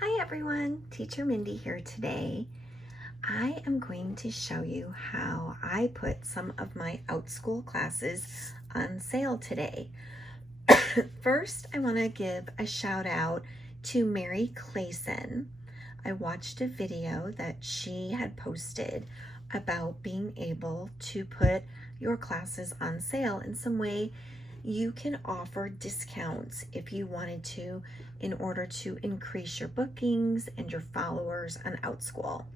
Hi everyone, Teacher Mindy here today. I am going to show you how I put some of my Outschool classes on sale today. First, I want to give a shout out to Mary Clayson. I watched a video that she had posted about being able to put your classes on sale in some way you can offer discounts if you wanted to in order to increase your bookings and your followers on Outschool.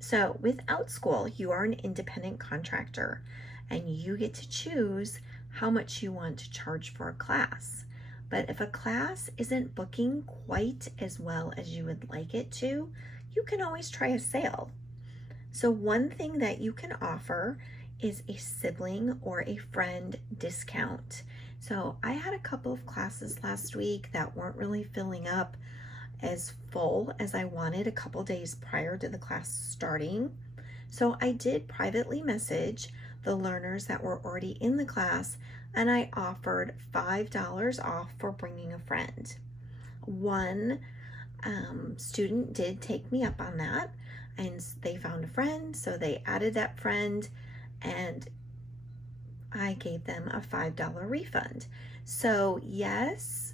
So with Outschool, you are an independent contractor and you get to choose how much you want to charge for a class. But if a class isn't booking quite as well as you would like it to, you can always try a sale. So one thing that you can offer is a sibling or a friend discount. So I had a couple of classes last week that weren't really filling up as full as I wanted a couple days prior to the class starting. So I did privately message the learners that were already in the class and I offered $5 off for bringing a friend. One student did take me up on that and they found a friend, so they added that friend and I gave them a $5 refund. So yes,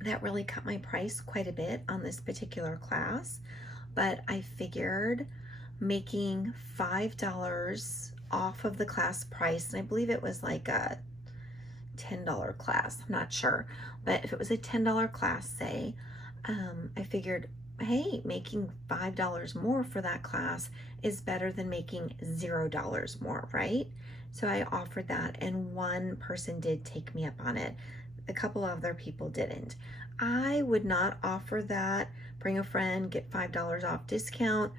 that really cut my price quite a bit on this particular class, but I figured making $5 off of the class price, and I believe it was like a $10 class, I'm not sure, but if it was a $10 class, say, I figured, hey, making $5 more for that class is better than making $0 more, right? So I offered that and one person did take me up on it. A couple other people didn't. I would not offer that, bring a friend, get $5 off discount,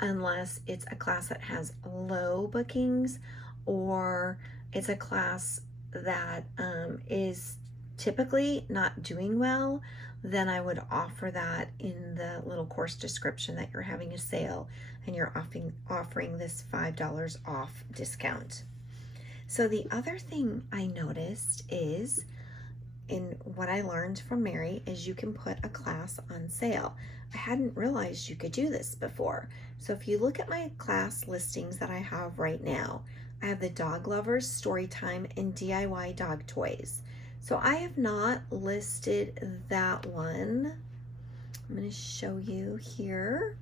unless it's a class that has low bookings or it's a class that is typically not doing well. Then I would offer that in the little course description that you're having a sale and you're offering this $5 off discount. So the other thing I noticed is, in what I learned from Mary, is you can put a class on sale. I hadn't realized you could do this before. So if you look at my class listings that I have right now, I have the Dog Lovers, Storytime, and DIY Dog Toys. So I have not listed that one. I'm going to show you here.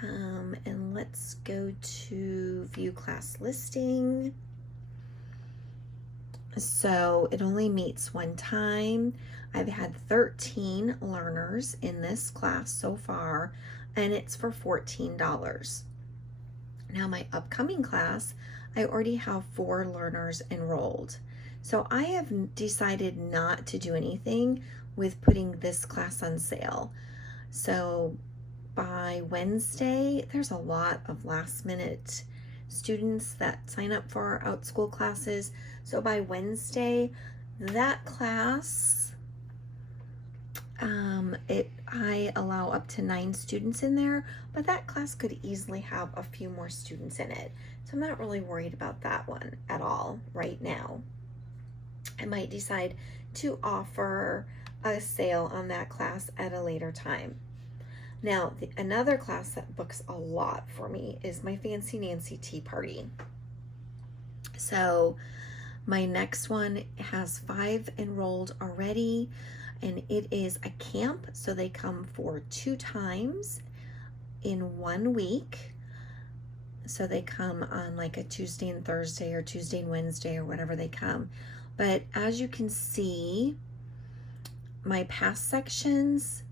And let's go to View Class Listing. So it only meets one time. I've had 13 learners in this class so far, and it's for $14. Now my upcoming class, I already have 4 learners enrolled. So I have decided not to do anything with putting this class on sale. So by Wednesday, there's a lot of last minute students that sign up for our Outschool classes. So by Wednesday, that class, I allow up to 9 students in there, but that class could easily have a few more students in it. So I'm not really worried about that one at all right now. I might decide to offer a sale on that class at a later time. Now, another class that books a lot for me is my Fancy Nancy Tea Party. So my next one has 5 enrolled already, and it is a camp. So they come for 2 times in 1 week. So they come on like a Tuesday and Thursday or Tuesday and Wednesday or whatever they come. But as you can see, my past sections,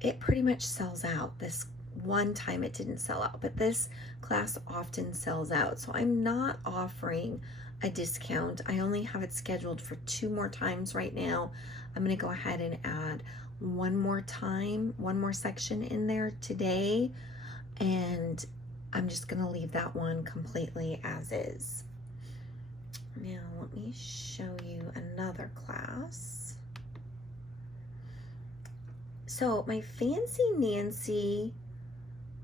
it pretty much sells out. This one time it didn't sell out, but this class often sells out. So I'm not offering a discount. I only have it scheduled for 2 more times right now. I'm gonna go ahead and add one more section in there today, and I'm just gonna leave that one completely as is. Now let me show you another class. So my Fancy Nancy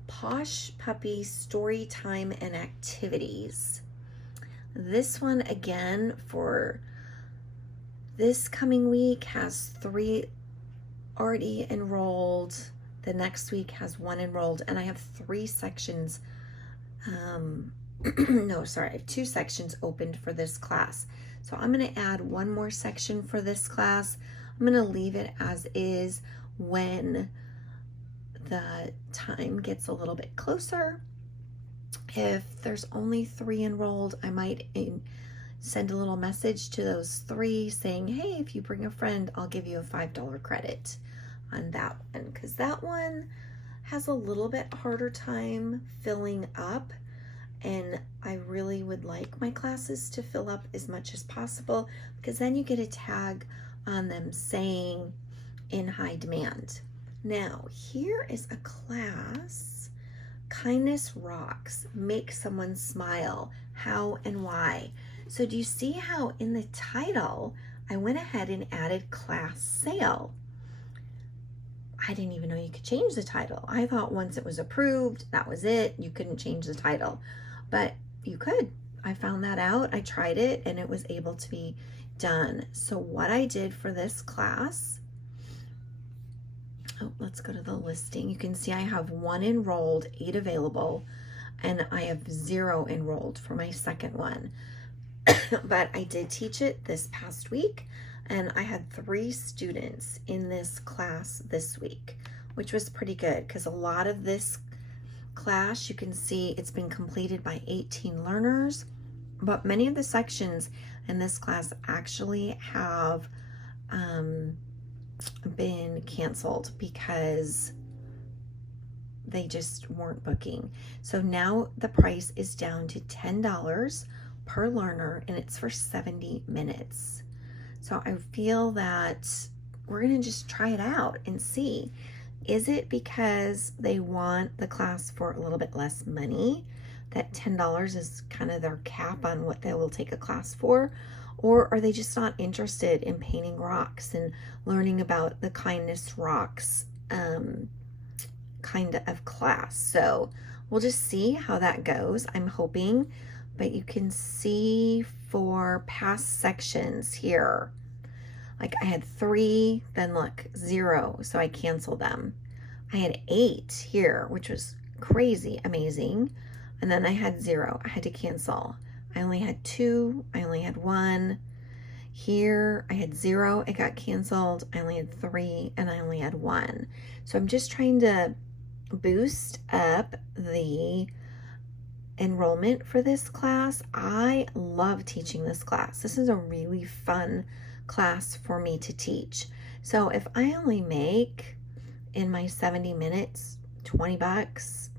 Posh Puppy Story Time and Activities. This one again for this coming week has 3 already enrolled. The next week has one enrolled, and I have 3 sections. No, sorry, I have 2 sections opened for this class. So I'm going to add one more section for this class. I'm going to leave it as is. When the time gets a little bit closer, if there's only 3 enrolled, I might send a little message to those 3 saying, hey, if you bring a friend, I'll give you a $5 credit on that one, because that one has a little bit harder time filling up, and I really would like my classes to fill up as much as possible, because then you get a tag on them saying in high demand. Now, here is a class, Kindness Rocks, Make Someone Smile, How and Why. So do you see how in the title, I went ahead and added class sale? I didn't even know you could change the title. I thought once it was approved, that was it. You couldn't change the title, but you could. I found that out. I tried it and it was able to be done. So what I did for this class, let's go to the listing. You can see I have 1 enrolled, 8 available, and I have 0 enrolled for my second one. But I did teach it this past week, and I had 3 students in this class this week, which was pretty good, because a lot of this class, you can see it's been completed by 18 learners, but many of the sections in this class actually have been canceled because they just weren't booking. So now the price is down to $10 per learner, and it's for 70 minutes. So I feel that we're going to just try it out and see. Is it because they want the class for a little bit less money, that $10 is kind of their cap on what they will take a class for? Or are they just not interested in painting rocks and learning about the Kindness Rocks kind of class? So we'll just see how that goes. I'm hoping, but you can see for past sections here, like I had 3, then look, 0, so I canceled them. I had 8 here, which was crazy amazing, and then I had 0. I had to cancel. I only had 2, I only had 1. Here I had 0, it got canceled. I only had 3, and I only had 1. So I'm just trying to boost up the enrollment for this class. I love teaching this class. This is a really fun class for me to teach. So if I only make in my 70 minutes $20,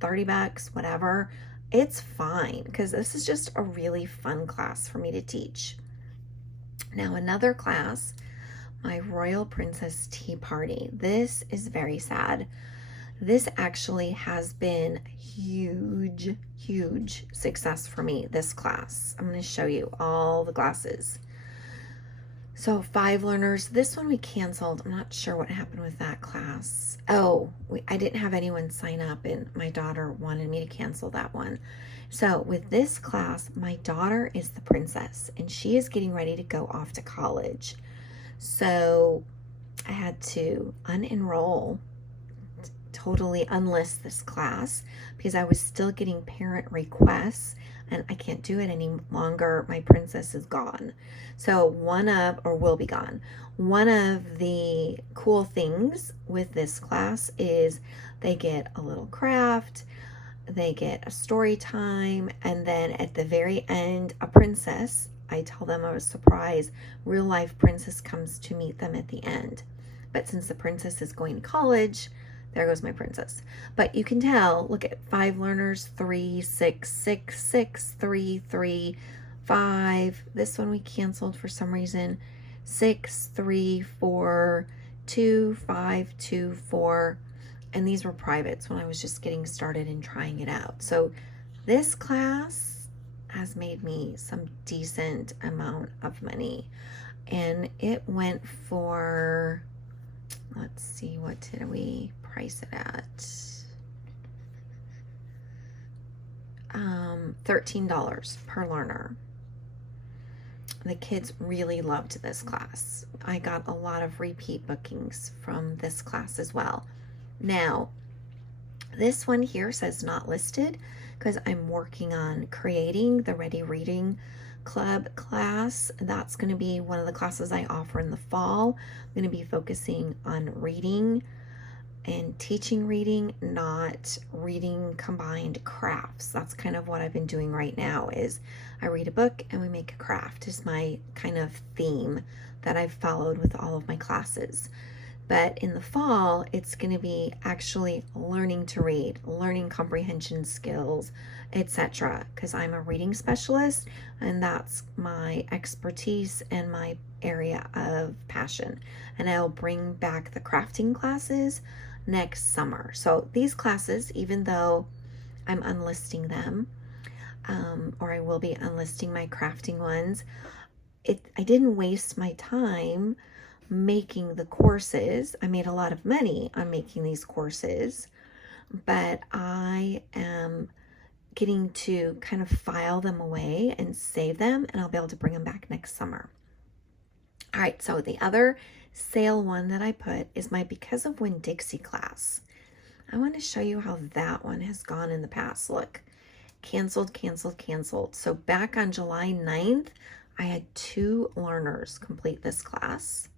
$30, whatever, it's fine, because this is just a really fun class for me to teach. Now another class, my Royal Princess Tea Party. This is very sad. This actually has been huge success for me, this class. I'm going to show you all the classes. So 5 learners. This one we canceled. I'm not sure what happened with that class. Oh, I didn't have anyone sign up, and my daughter wanted me to cancel that one. So with this class, my daughter is the princess, and she is getting ready to go off to college. So I had to unenroll, totally unlist this class, because I was still getting parent requests, and I can't do it any longer. My princess is gone. So will be gone. One of the cool things with this class is they get a little craft, they get a story time, and then at the very end, a princess. I tell them I was surprised. Real life princess comes to meet them at the end. But since the princess is going to college, there goes my princess. But you can tell, look at 5 learners, 3, 6, 6, 6, 3, 3, 5. This one we canceled for some reason. 6, 3, 4, 2, 5, 2, 4. And these were privates when I was just getting started and trying it out. So this class has made me some decent amount of money. And it went for, let's see, what did we price it at? $13 per learner. the kids really loved this class. I got a lot of repeat bookings from this class as well. Now, this one here says not listed because I'm working on creating the Ready Reading Club class. That's going to be one of the classes I offer in the fall. I'm going to be focusing on reading and teaching reading, not reading combined crafts. That's kind of what I've been doing right now is I read a book and we make a craft is my kind of theme that I've followed with all of my classes. But in the fall, it's going to be actually learning to read, learning comprehension skills, etc. Because I'm a reading specialist and that's my expertise and my area of passion. And I'll bring back the crafting classes next summer. So these classes, even though I'm unlisting them, or I will be unlisting my crafting ones, I didn't waste my time making the courses. I made a lot of money on making these courses, but I am getting to kind of file them away and save them, and I'll be able to bring them back next summer. All right, so the other sale one that I put is my Because of Winn-Dixie class. I want to show you how that one has gone in the past. Look, canceled, canceled, canceled. So back on July 9th, I had 2 learners complete this class.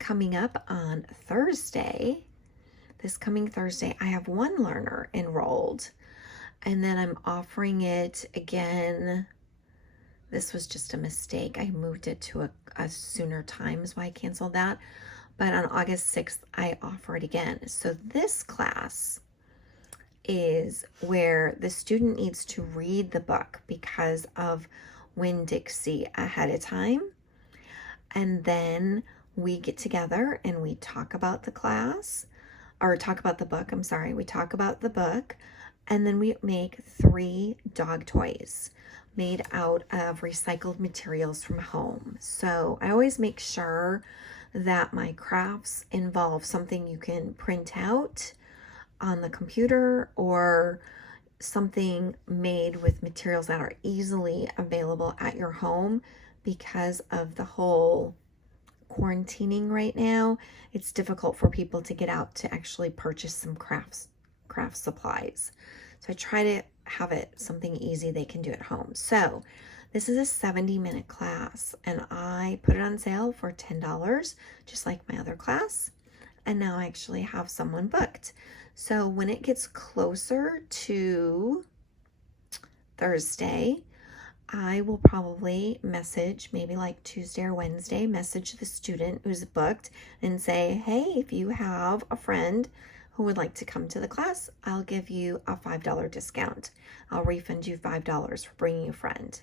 Coming up on Thursday, this coming Thursday, I have 1 learner enrolled. And then I'm offering it again. This was just a mistake. I moved it to a sooner time is why I canceled that. But on August 6th, I offer it again. So this class is where the student needs to read the book Because of Winn-Dixie ahead of time. And then we get together and we talk about the class, or talk about the book, I'm sorry. We talk about the book, and then we make 3 dog toys made out of recycled materials from home. So I always make sure that my crafts involve something you can print out on the computer or something made with materials that are easily available at your home. Because of the whole quarantining right now, it's difficult for people to get out to actually purchase some craft supplies. So I try to have it something easy they can do at home. So this is a 70-minute class and I put it on sale for $10, just like my other class. And now I actually have someone booked. So when it gets closer to Thursday, I will probably message, maybe like Tuesday or Wednesday, message the student who's booked and say, hey, if you have a friend who would like to come to the class, I'll give you a $5 discount. I'll refund you $5 for bringing a friend.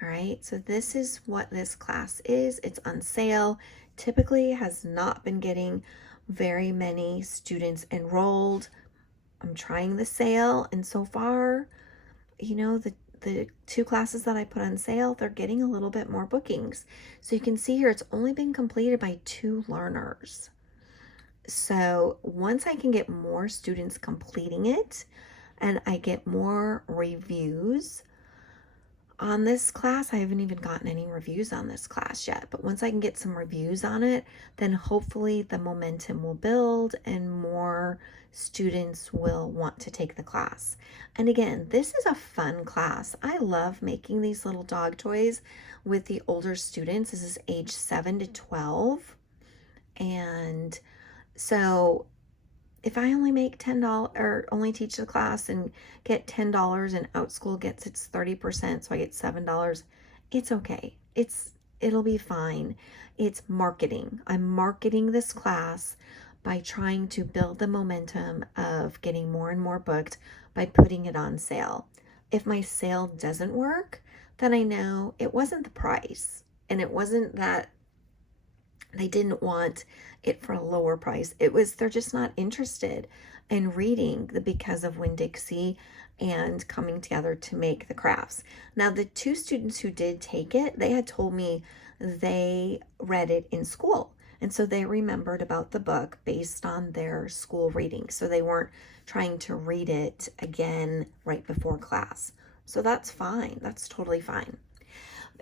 All right, so this is what this class is. It's on sale. Typically has not been getting very many students enrolled. I'm trying the sale, and so far, you know, the 2 classes that I put on sale, they're getting a little bit more bookings. So you can see here, it's only been completed by 2 learners. So once I can get more students completing it and I get more reviews on this class, I haven't even gotten any reviews on this class yet, but once I can get some reviews on it, then hopefully the momentum will build and more students will want to take the class. And again, this is a fun class. I love making these little dog toys with the older students. This is age 7 to 12. And so if I only make $10 or only teach the class and get $10 and Outschool gets its 30%, so I get $7, it's okay. It'll be fine. It's marketing. I'm marketing this class by trying to build the momentum of getting more and more booked by putting it on sale. If my sale doesn't work, then I know it wasn't the price, and it wasn't that they didn't want it for a lower price. It was they're just not interested in reading the Because of Winn-Dixie and coming together to make the crafts. Now, the 2 students who did take it, they had told me they read it in school. And so they remembered about the book based on their school reading. So they weren't trying to read it again right before class. So that's fine. That's totally fine.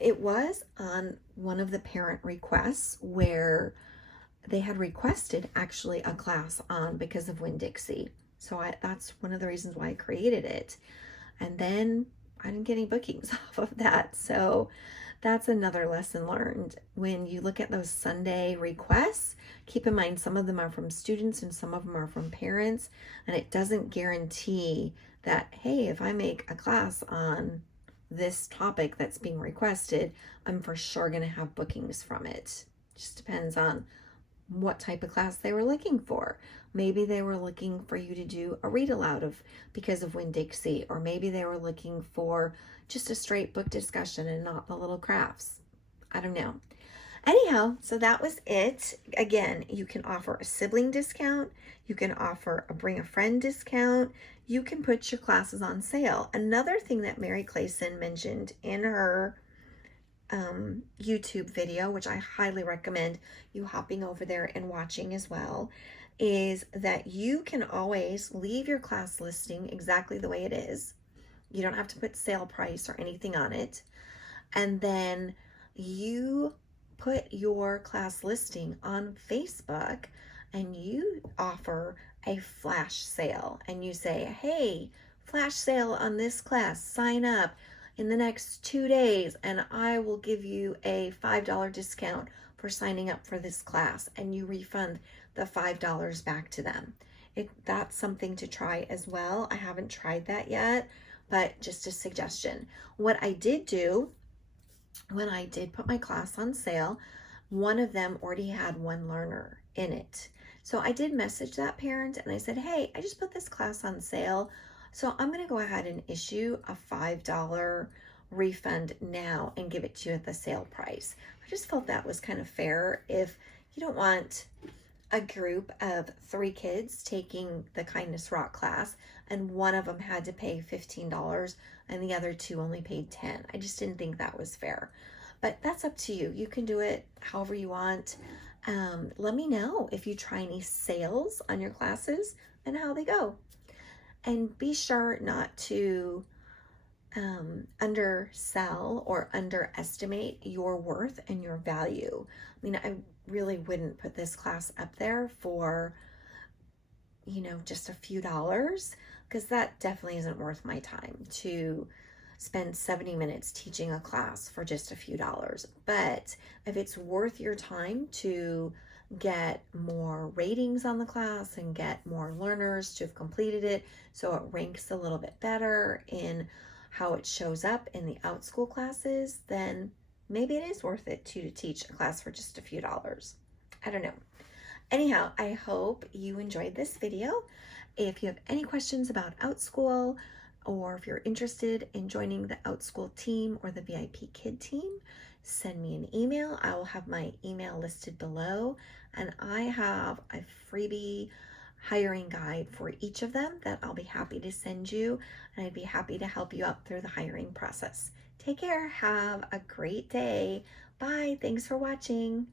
It was on one of the parent requests where they had requested actually a class on because of Winn-Dixie. So that's one of the reasons why I created it. And then I didn't get any bookings off of that. So that's another lesson learned. When you look at those Sunday requests, keep in mind some of them are from students and some of them are from parents. And it doesn't guarantee that, hey, if I make a class on this topic that's being requested, I'm for sure going to have bookings from it. Just depends on what type of class they were looking for. Maybe they were looking for you to do a read aloud of because of Winn-Dixie, or maybe they were looking for just a straight book discussion and not the little crafts. I don't know. Anyhow, so that was it. Again, you can offer a sibling discount. You can offer a bring a friend discount. You can put your classes on sale. Another thing that Mary Clayson mentioned in her YouTube video, which I highly recommend you hopping over there and watching as well, is that you can always leave your class listing exactly the way it is. You don't have to put sale price or anything on it. And then you put your class listing on Facebook and you offer a flash sale and you say, hey, flash sale on this class, sign up in the next 2 days and I will give you a $5 discount for signing up for this class, and you refund the $5 back to them. That's something to try as well. I haven't tried that yet, but just a suggestion. What I did do when I did put my class on sale, one of them already had one learner in it. So I did message that parent and I said, hey, I just put this class on sale, so I'm going to go ahead and issue a $5 refund now and give it to you at the sale price. I just felt that was kind of fair. If you don't want a group of 3 kids taking the Kindness Rock class and one of them had to pay $15 and the other 2 only paid $10. I just didn't think that was fair. But that's up to you. You can do it however you want. Let me know if you try any sales on your classes and how they go. And be sure not to undersell or underestimate your worth and your value. I mean, I really wouldn't put this class up there for, just a few dollars, because that definitely isn't worth my time to spend 70 minutes teaching a class for just a few dollars. But if it's worth your time to get more ratings on the class and get more learners to have completed it so it ranks a little bit better in how it shows up in the Outschool classes, then maybe it is worth it to teach a class for just a few dollars. I don't know. Anyhow, I hope you enjoyed this video. If you have any questions about Outschool, or if you're interested in joining the Outschool team or the VIP Kid team, send me an email. I will have my email listed below, and I have a freebie hiring guide for each of them that I'll be happy to send you, and I'd be happy to help you out through the hiring process. Take care. Have a great day. Bye. Thanks for watching.